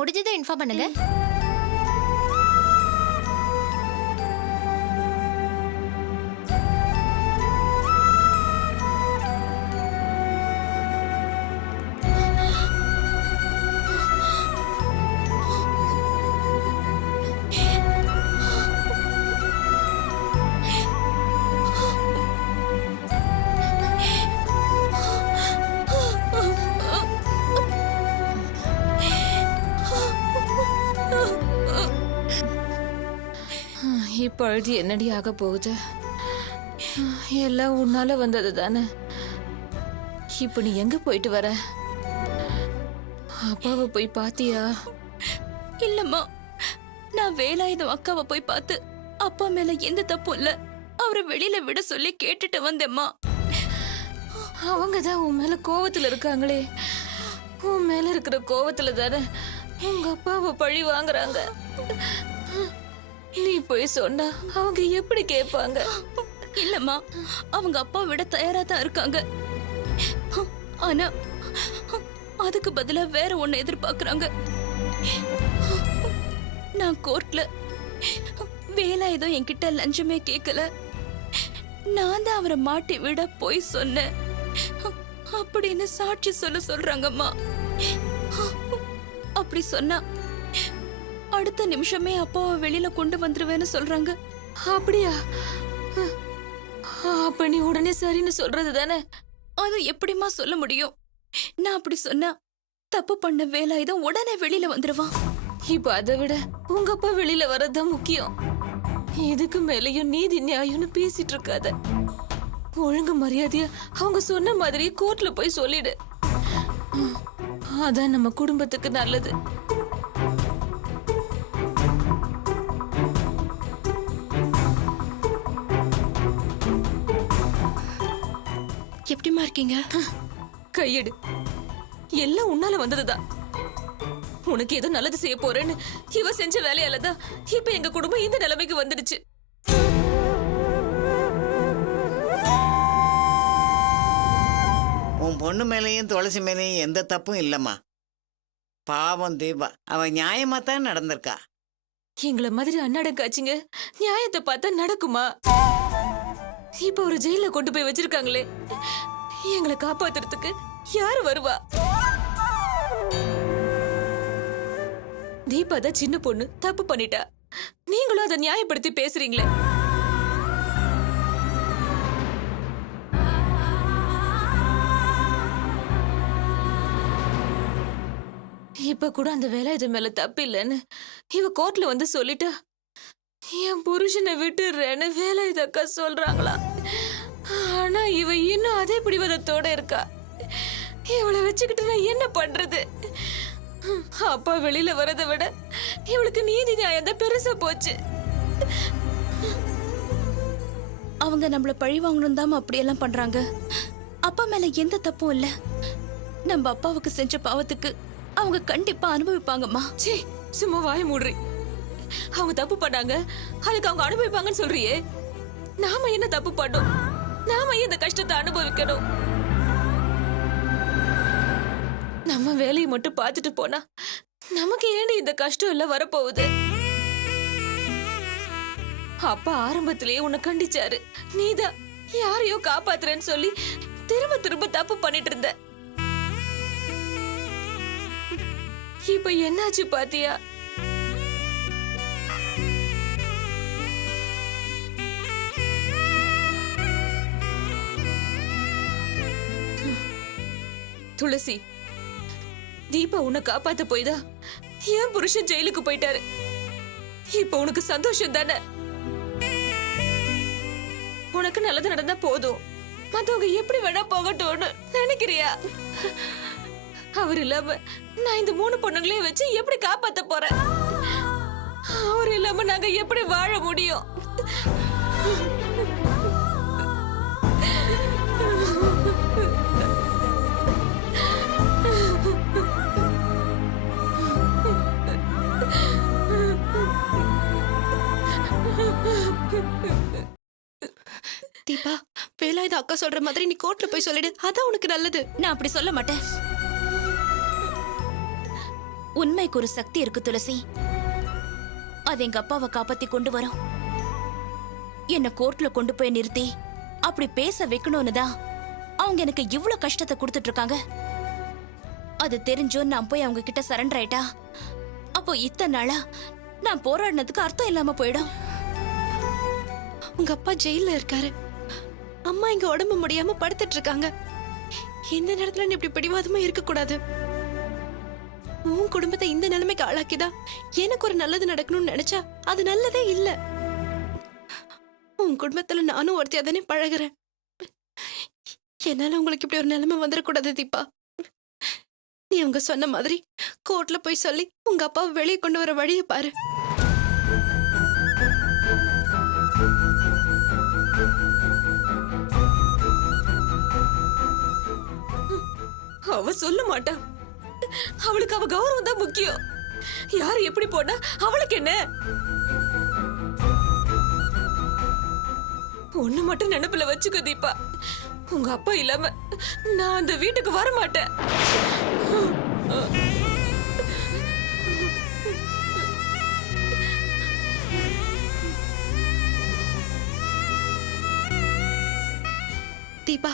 முடிஞ்சதை இன்ஃபார்ம் பண்ணுங்க. இப்ப அழுதி என்னடி ஆக போகுது? எல்லாம் உன்னால வந்தது தானே. இப்ப நீ எங்க போயிட்டு வர? அப்பாவை போய் பாத்தியா? இல்லம்மா, நான் வேலாயுதம் அக்காவை போய் பார்த்து அப்பா மேல எந்த தப்பும் இல்ல, அவரை வெளியில விட சொல்லி கேட்டுட்டு வந்தேம்மா. அவங்கதான் உன் மேல கோவத்துல இருக்காங்களே. உன் மேல இருக்கிற கோவத்துல தானே உங்க அப்பாவை பழி வாங்குறாங்க. நீ போய் சொன்னா அவங்க எப்படி கேட்பாங்க? இல்லம்மா, அவங்க அப்பா விட தயாரா தான் இருக்காங்க. ஆனா அதுக்கு பதிலா வேற ஒண்ணு எதிர்பார்க்கறாங்க. நான் கோர்ட்ல வேலாயுதம் என்கிட்ட லஞ்சமே கேட்கல, நான் தான் அவரை மாட்டி விட போய் சொன்னேன் அப்படின்னு சாட்சி சொல்றாங்கம்மா. அப்படி சொன்னா அடுத்த நிமிஷமே அப்பாவை வெளியில கொண்டு வந்துருவேன்னு சொல்றாங்க. அப்படியா? அப்ப நீ உடனே சரின்னு சொல்றது தானே? அது எப்படிமா சொல்ல முடியும்? நான் அப்படி சொன்னா தப்பு பண்ண வேலாயுதம் உடனே வெளியில வந்துருவான். இப்ப அதை விட உங்க அப்பா வெளியில வர்றதுதான் முக்கியம். இதுக்கு மேலயும் நீதி நியாயம்னு பேசிட்டு இருக்காத. ஒழுங்கு மரியாதையா அவங்க சொன்ன மாதிரி கோர்ட்ல போய் சொல்லிடு. அதான் நம்ம குடும்பத்துக்கு நல்லது. எப்படிமா இருக்கீங்க? கையெடு. எல்லாம் உன்னால வந்ததுதான். உனக்கு ஏதோ நல்லது செய்ய போறேன்னு இவ செஞ்ச வேலையாலதான் இப்ப எங்க குடும்பம் இந்த நிலைமைக்கு வந்துடுச்சு. உன் பொண்ணு மேலேயும் துளசி மேலேயும் எந்த தப்பும் இல்லம்மா. பாவம் தீபா, அவ நியாயமா தான் நடந்திருக்கா. எங்களை மாதிரி அன்னாடம் காட்சிங்க நியாயத்தை பார்த்தா நடக்குமா? இப்ப ஒரு ஜெயில கொண்டு போய் வச்சிருக்காங்களே, எங்களை காப்பாத்துறதுக்கு யாரு வருவா? தீபா தான் சின்ன பொண்ணு, தப்பு பண்ணிட்டா. நீங்களும் அதை நியாயப்படுத்தி பேசுறீங்களே. இப்ப கூட அந்த வேலாயுதம் மேல தப்பு இல்லைன்னு இவ கோர்ட்ல வந்து சொல்லிட்டா. என் புருஷனை விட்டுறேன்னு வேலாயுத அக்கா சொல்றாங்களா? ஆனா இவ இன்னும் அதே பிடிவாதத்தோட இருக்கா. இவளை வச்சுக்கிட்டு நான் என்ன பண்றது? அப்பா வெளியில வரதை விட இவளுக்கு நீதி நியாயம் தான் பெருசா போச்சு. அவங்க நம்மள பழி வாங்கணும் தான் அப்படியெல்லாம் பண்றாங்க. அப்பா மேல எந்த தப்பும் இல்ல. நம்ம அப்பாவுக்கு செஞ்ச பாவத்துக்கு அவங்க கண்டிப்பா அனுபவிப்பாங்கம்மா. சீ, சும்மா வாய மூடுறி. அவங்க தப்பு பண்ணாங்க, அதுக்கு அவங்க அனுபவிப்பாங்கன்னு சொல்றியே. நாம என்ன தப்பு பண்ணோம்? நாம இந்த கஷ்டத்தை அனுபவிக்கணும். நம்ம வேலையை மட்டும் பார்த்துட்டு போனா நமக்கு ஏன் இந்த கஷ்டம் எல்லாம் வரப்போகுது? அப்பா ஆரம்பத்திலேயே உன்னை கண்டிச்சாரு. நீதான் யாரையோ காப்பாத்துறேன்னு சொல்லி திரும்ப திரும்ப தப்பு பண்ணிட்டு இருந்த. இப்ப என்னாச்சு பாத்தியா? துளசி, தீபா உன்னை காப்பாத்த போய்தா என் புருஷன் ஜெயிலுக்கு போயிட்டாரு. இப்ப உனக்கு சந்தோஷம் தானே? உனக்கு நல்லது நடந்தா போதும், மத்தவங்க எப்படி வேணா போகட்டும்னு நினைக்கிறியா? அவர் இல்லாம நான் இந்த 3 பொண்ணுங்களையும் வச்சு எப்படி காப்பாத்த போறேன்? அவர் இல்லாம நாங்க எப்படி வாழ முடியும்? தீபா, வேலாயுத அக்கா சொல்ற மாதிரி நீ கோர்ட்ல போய் சொல்லிடு, அதான் உனக்கு நல்லது. நான் அப்படி சொல்ல மாட்டேன். உண்மைக்கு ஒரு சக்தி இருக்கு துளசி. அது எங்க அப்பாவை காப்பாத்தி கொண்டு வரும். என்ன கோர்ட்ல கொண்டு போய் நிறுத்தி அப்படி பேச வைக்கணும்னு தான் அவங்க எனக்கு இவ்வளவு கஷ்டத்தை கொடுத்துட்டு இருக்காங்க. அது தெரிஞ்சும் நான் போய் அவங்க கிட்ட சரண்டர் ஆயிட்டா அப்போ இத்தனை நாளா நான் போராடினதுக்கு அர்த்தம் இல்லாம போயிடும். உங்க அப்பா ஜெயில இருக்காரு, அம்மா இங்க உடம்பு முடியாம படுத்துட்டு இருக்காங்க. இந்த நேரத்துல நீ இப்படி பிடிவாதமா இருக்க கூடாது. உன் குடும்பத்தை இந்த நிலைமைக்கு ஆளாக்கிதான் எனக்கு ஒரு நல்லது நடக்கணும்னு நினைச்சா அது நல்லதே இல்ல. உன் குடும்பத்துல நானும் ஒருத்தியா தானே பழகுறேன். என்னால உங்களுக்கு இப்படி ஒரு நிலைமை வந்துடக்கூடாது தீபா. நீ அவங்க சொன்ன மாதிரி கோர்ட்ல போய் சொல்லி உங்க அப்பாவை வெளியே கொண்டு வர வழியை பாரு. அவ சொல்ல மாட்டா. அவளுக்கு அவ கௌரவம் தான் முக்கியம். யாரு எப்படி போனா அவளுக்கு என்ன? ஒண்ணு மட்டும் நினைப்புல வச்சுக்கோ தீபா, உங்க அப்பா இல்லாம நான் அந்த வீட்டுக்கு வர மாட்டேன். தீபா,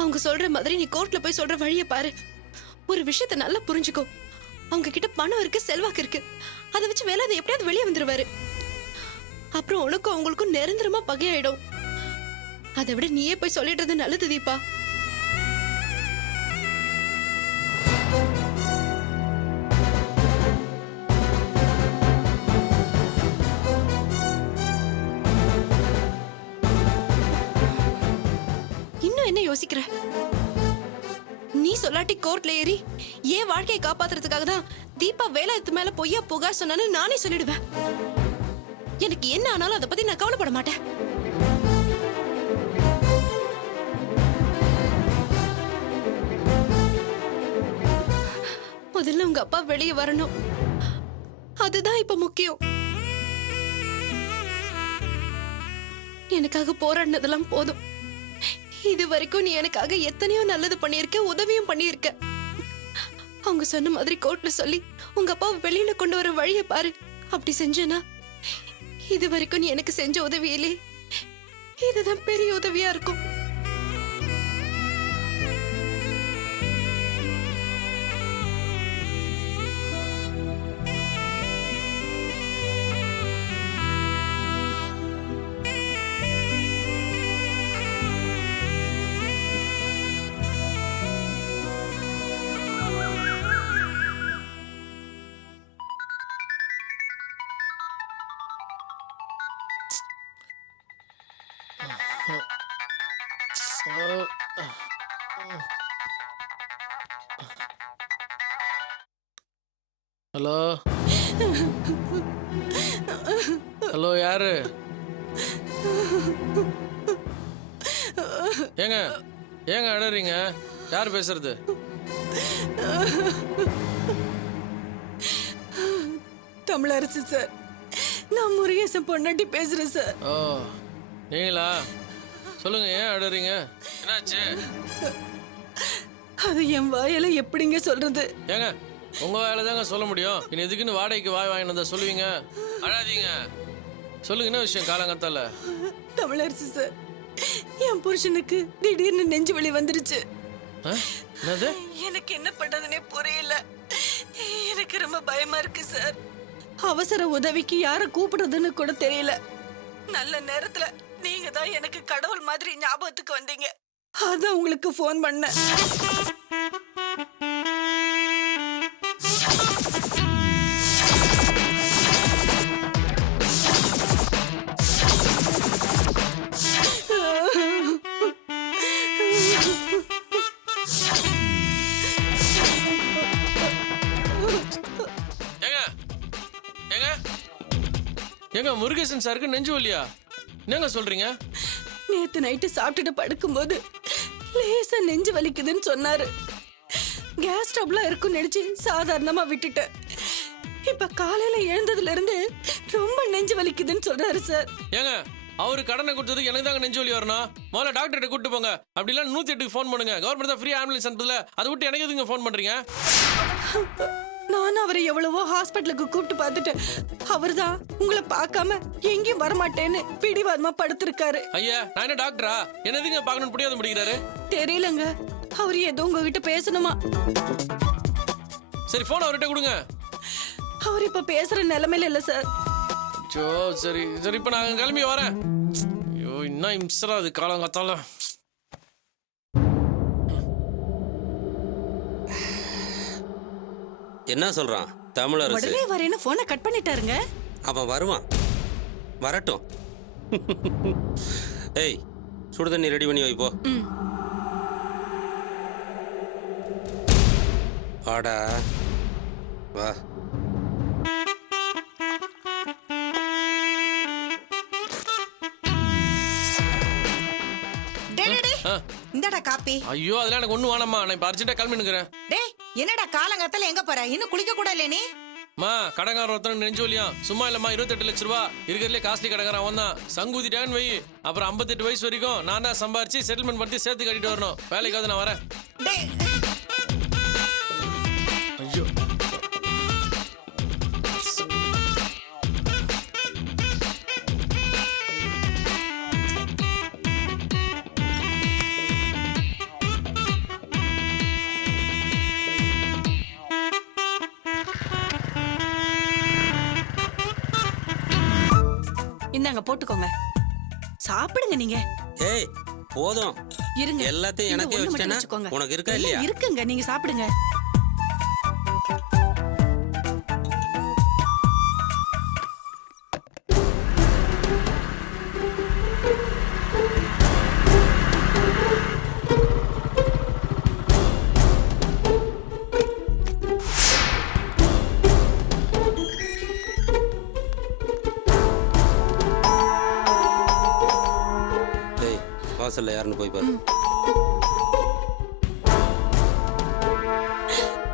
அவங்க சொல்ற மாதிரி நீ கோர்ட்ல போய் சொல்ற வழியை பாரு. ஒரு விஷயத்த நல்லா புரிஞ்சுக்கோ. அவங்க கிட்ட பணம் இருக்கு, செல்வாக்கு இருக்கு. அதை வச்சு வேலை அதை எப்படியாவது வெளியே வந்துருவாரு. அப்புறம் உனக்கும் அவங்களுக்கும் நிரந்தரமா பகையாயிடும். அதை விட நீயே போய் சொல்லிடுறது நல்லது தீபா. இன்னும் என்ன யோசிக்கிற? நீ சொல்லாட்டி கோர்ட்ல ஏறி ஏன் வாழ்க்கையை காப்பாத்துறதுக்காக தான் தீபா வேலாயத்து மேல பொய்யா புகார் சொன்னான்னு நானே சொல்லிடுவேன். எனக்கு என்ன ஆனாலும் அதை பத்தி நான் கவலைப்பட மாட்டேன். முதல்ல உங்க அப்பா வெளியே வரணும், அதுதான் இப்ப முக்கியம். எனக்காக போராடினதெல்லாம் போதும். இது வரைக்கும் நீ எனக்காக எத்தனையோ நல்லது பண்ணியிருக்க, உதவியும் பண்ணியிருக்க. அவங்க சொன்ன மாதிரி கோர்ட்ல சொல்லி உங்க அப்பாவை வெளியில கொண்டு வர வழியை பாரு. அப்படி செஞ்சனா இது வரைக்கும் நீ எனக்கு செஞ்ச உதவியிலே இதுதான் பெரிய உதவியா இருக்கும். ஹலோ ஹலோ, யாரு? ஏங்க ஏங்க அழறீங்க? யார் பேசுறது? தமிழரசு சார், நான் முருகேசன் பொண்டாட்டி பேசுறேன் சார். ஓ, நீங்களா? சொல்லுங்க, ஏன் அழறீங்க? என்னாச்சு? அது என் வாயில எப்படிங்க சொல்றது? ஏங்க, உங்க வேலை தாங்க சொல்ல முடியும். இனி எதுக்குன்னு வாடகைக்கு வாய் வாங்கினதா சொல்லுவீங்க? அழாதீங்க, சொல்லுங்க, என்ன விஷயம் காலங்கத்தால? தமிழரசு சார், என் புருஷனுக்கு திடீர்னு நெஞ்சு வலி வந்துருச்சு. என்னது? எனக்கு என்ன பண்றதுன்னே புரியல. எனக்கு ரொம்ப பயமா இருக்கு சார். அவசர உதவிக்கு யார கூப்பிடுறதுன்னு கூட தெரியல. நல்ல நேரத்துல நீங்க தான் எனக்கு கடவுள் மாதிரி ஞாபகத்துக்கு வந்தீங்க. அதான் உங்களுக்கு ஃபோன் பண்ணேன். ஏங்க, முருகேசன் சாருக்கு நெஞ்சு வலியா? என்னங்க சொல்றீங்க? நேத்து நைட்டு சாப்பிட்டுட்டு படுக்கும்போது லேசா நெஞ்சு வலிக்குதுன்னு சொன்னாரு. கேஸ் ட்ரபிளா இருக்குன்னு நினைச்சு சாதாரணமா விட்டுட்டேன். இப்ப காலையில எழுந்ததுல இருந்து ரொம்ப நெஞ்சு வலிக்குதுன்னு சொல்றாரு சார். ஏங்க, அவரு கடனை கொடுத்ததுக்கு எனக்கு தாங்க நெஞ்சு வலி வரணும். முதல்ல டாக்டர்கிட்ட கூட்டு போங்க. அப்படி இல்ல 108க்கு ஃபோன் பண்ணுங்க. கவர்மெண்ட் தான் ஃப்ரீ ஆம்புலன்ஸ் அனுப்புதுல, அதை விட்டு எனக்கு எதுங்க ஃபோன் பண்றீங்க? நானும் அவரை எவ்வளவோ ஹாஸ்பிட்டலுக்கு கூப்பிட்டு பார்த்துட்டேன். அவர்தான் உங்களை பார்க்காம எங்கேயும் வரமாட்டேன்னு பிடிவாதமா படுத்திருக்காரு. ஐயா நான் என்ன டாக்டரா? என்னதுங்க பார்க்கணும்னு புரியாத முடிக்கிறாரு? தெரியலங்க, அவர் ஏதோ உங்ககிட்ட பேசணுமா. சரி போன் அவர்கிட்ட கொடுங்க. அவர் இப்ப பேசுற நிலைமையில இல்ல சார். ஜோ சரி சரி இப்ப நான் கிளம்பி வரேன். ஐயோ இன்னும் இம்சரா அது காலங்காத்தால. என்ன சொல்றான் தமிழரசு? உடனே வரேன்னு போனை கட் பண்ணிட்டாருங்க. அவன் வருவான், வரட்டும். ஏய் சுடு தண்ணி ரெடி பண்ணி வைப்போ. வாடா வா. இந்தடா காப்பி. ஐயோ அதெல்லாம் எனக்கு ஒண்ணு வேணாம்மா, நான் இப்ப அர்ஜென்ட்டா கிளம்பி நிக்கிறேன். டேய் என்னடா காலங்காத்தால எங்க போற? இன்னும் குளிக்க கூட இல்ல நீ? மா கடங்காரன் ஒருத்தனுக்கு நெஞ்சு வலியா, சும்மா இல்லம்மா 28 லட்சம் ரூபா இருக்கிறதுலே காஸ்ட்லி கடங்காரன் அவன் தான். சங்கூதிட்டான்னு வை, அப்புறம் 58 வயசு வரைக்கும் நான் தான் சம்பாரிச்சு செட்டில்மெண்ட் பண்ணி சேர்த்து கட்டிட்டு வரணும். வேலைக்காவது நான் வரேன். டேய் ஐயோ இந்தாங்க போட்டுக்கோங்க, சாப்பிடுங்க நீங்க. ஏய் போதும், இருங்க, எல்லாத்தையும் இந்த எனக்கே ஒண்ணு மட்டும் வச்சுட்டேனா வச்சுக்கோங்க. உனக்கு இருக்கா எல்லாம் இல்லையா? இருக்குங்க, நீங்க சாப்பிடுங்க. ஏய் வாசல்ல யாருன்னு போய் பாரு.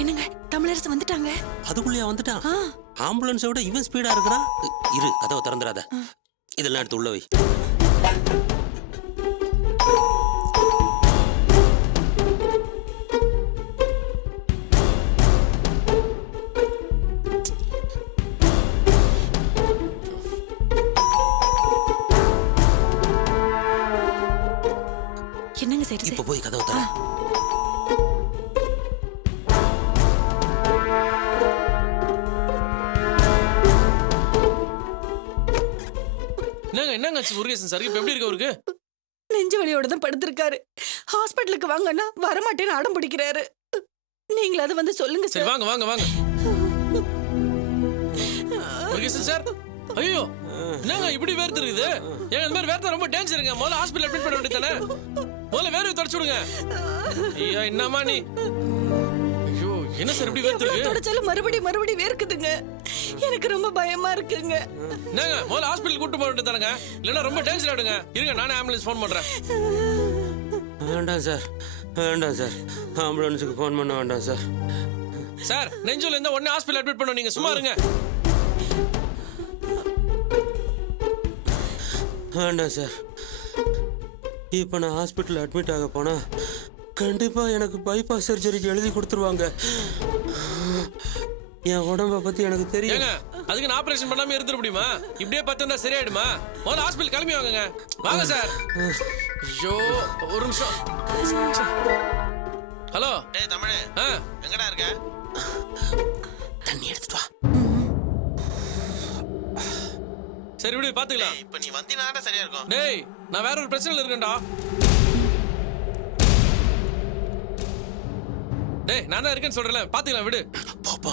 என்னங்க தமிழரசு வந்துட்டாங்க. அதுக்குள்ளேயா வந்துட்டான்? ஆம்புலன்ஸை விட இவன் ஸ்பீடா இருக்கிறான். இரு கதவை திறந்துடாத, இதெல்லாம் எடுத்து உள்ள வை. என்னங்க சரி இப்ப போய் கதவை தர. என்னங்க முருகேசன் சார் இப்ப எப்படி இருக்கு அவருக்கு? நெஞ்சு வலியோட தான் படுத்திருக்காரு. ஹாஸ்பிட்டலுக்கு வாங்கன்னா வரமாட்டேன்னு அடம் பிடிக்கிறாரு. நீங்களாவது வந்து சொல்லுங்க சரி சார். வாங்க வாங்க வாங்க. முருகேசன் சார் ஐயோ என்னங்க இப்படி வேர்த்து இருக்குது? ஏங்க இந்த மாதிரி வேர்த்தா ரொம்ப டேஞ்சருங்க. முதல்ல ஹாஸ்பிடல் அட்மிட் பண்ண வேண்டியதானே? முதல்ல வேர்வை தொடச்சு விடுங்க. ஐயா என்னம்மா நீ? ஐயோ என்ன சார் இப்படி வேர்த்து இருக்கு? தொடச்சாலும் மறுபடியும் வேர்க்குதுங்க. எனக்கு ரொம்ப பயமா இருக்குங்க. என்னங்க முதல்ல ஹாஸ்பிடல் கூட்டு போக வேண்டியதானங்க? இல்லைன்னா ரொம்ப டேஞ்சர் ஆயிடுங்க. இருங்க நானே ஆம்புலன்ஸ் ஃபோன் பண்றேன். வேண்டாம் சார், வேண்டாம் சார், ஆம்புலன்ஸுக்கு ஃபோன் பண்ண வேண்டாம் சார். சார் நெஞ்சுல இருந்தா உடனே ஹாஸ்பிடல் அட்மிட் பண்ணணும். நீங்க சும்மா இருங்க. வேண்டாம் சார், இப்போ நான் ஹாஸ்பிட்டல் அட்மிட் ஆக போனா கண்டிப்பா எனக்கு பைபாஸ் சர்ஜரிக்கு எழுதி கொடுத்துருவாங்க. என் உடம்ப பத்தி எனக்கு தெரியும். ஏங்க அதுக்கு நான் ஆபரேஷன் பண்ணாம இருந்துட முடியுமா? இப்படியே பார்த்து இருந்தா சரியாயிடுமா? முதல்ல ஹாஸ்பிடல் கிளம்பி வாங்குங்க. வாங்க சார். ஐயோ ஒரு நிமிஷம். ஹலோ டேய் தமிழ், எங்கடா இருக்க? தண்ணி எடுத்துட்டு வா. சரி விடு பாத்துக்கலாம். இப்ப நீ வந்தினாடா சரியா இருக்கும். டேய் நான் வேற ஒரு பிரச்சனைல இருக்கேன்டா. டேய் நான் தான் இருக்கேன்னு சொல்றேன்ல, பாத்துக்கலாம் விடு. போ போ.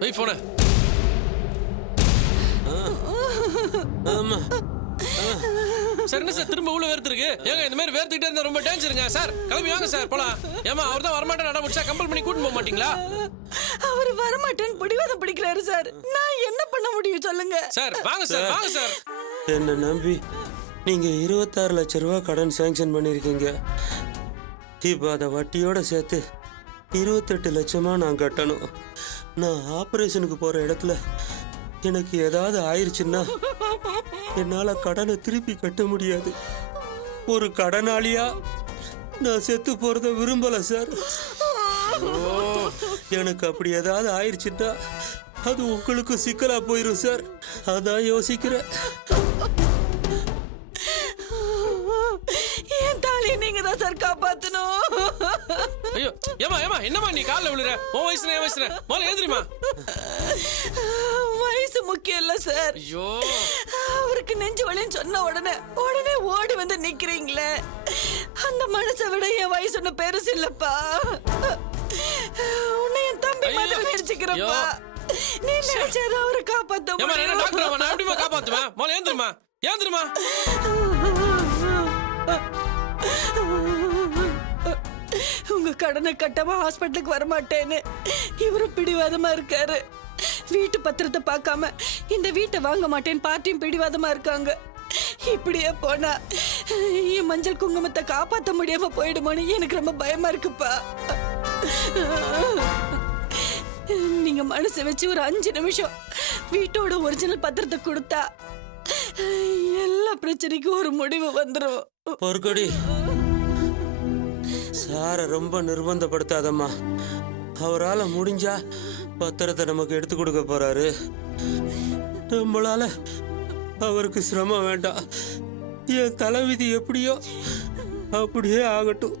வெய் போன. ஆமா சார் என்ன சார் திரும்ப உள்ள வேர்த்து இருக்கு? ஏங்க இந்த மாதிரி வேர்த்துக்கிட்டே இருந்தா ரொம்ப டேஞ்சருங்க. சார் கிளம்பி வாங்க சார் போலாம். ஏமா அவர் தான் வரமாட்டேன் நட முடிச்சா கம்பல் பண்ணி கூட்டிட்டு போக மாட்டீங்களா? அவர் வரமாட்டேன்னு பிடிவாதம் பிடிக்கிறாரு சார். நான் என்ன பண்ண முடியும் சொல்லுங்க சார். வாங்க சார் வாங்க சார். என்ன நம்பி நீங்க 26 லட்சம் ரூபாய் கடன் சாங்ஷன் பண்ணிருக்கீங்க. இப்போ அதை வட்டியோட சேர்த்து 28 லட்சமா நான் கட்டணும். நான் ஆபரேஷனுக்கு போற இடத்துல எனக்கு ஏதாவது ஆயிருச்சுன்னா என்னால கடனை திருப்பி கட்ட முடியாது. ஒரு கடனாளியா நான் செத்து போறத விரும்பல சார். எனக்கு அப்படி ஏதாவது ஆயிடுச்சுட்டா அது உங்களுக்கு சிக்கலா போயிரும் சார். அதான் யோசிக்கிறேன். என் தாலியை நீங்க தான் சார் காப்பாத்தணும். ஐயோ ஏமா ஏமா என்னம்மா நீ கால்ல விழுற? உன் வயசுல என் வயசுல முதல்ல ஏந்திரிமா. வயசு முக்கியம் இல்ல சார். ஐயோ அவருக்கு நெஞ்சு வலின்னு சொன்ன உடனே ஓடி வந்து நிக்கிறீங்களே, அந்த மனசை விட என் வயசு ஒண்ணு பெருசு இல்லப்பா. உன்னை என் தம்பி மாதிரி நினைச்சுக்கிறப்பா. நீ நினைச்சத அவரை காப்பாத்த ஏமா என்ன முடியும். டாக்டர் நான் எப்படிமா காப்பாத்துவேன்? முதல்ல ஏந்திரிமா ஏந்திரிமா. உங்க கடனை கட்டாம ஹாஸ்பிட்டலுக்கு வரமாட்டேன்னு இவரு பிடிவாதமா இருக்காரு. வீட்டு பத்திரத்தை பார்க்காம இந்த வீட்டை வாங்க மாட்டேன்னு பார்ட்டியும் பிடிவாதமா இருக்காங்க. இப்படியே போனா என் மஞ்சள் குங்குமத்தை காப்பாத்த முடியாம போயிடுமோன்னு எனக்கு ரொம்ப பயமா இருக்குப்பா. நீங்க மனசை வச்சு ஒரு 5 நிமிஷம் வீட்டோட ஒரிஜினல் பத்திரத்தை கொடுத்தா எல்லா பிரச்சனைக்கும் ஒரு முடிவு வந்துடும். பொற்கொடி சார ரொம்ப நிர்பந்தப்படுத்தாதம்மா. அவரால் முடிஞ்சா பத்திரத்தை நமக்கு எடுத்து கொடுக்க போறாரு. நம்மளால அவருக்கு சிரமம் வேண்டாம். என் தலைவிதி எப்படியோ அப்படியே ஆகட்டும்.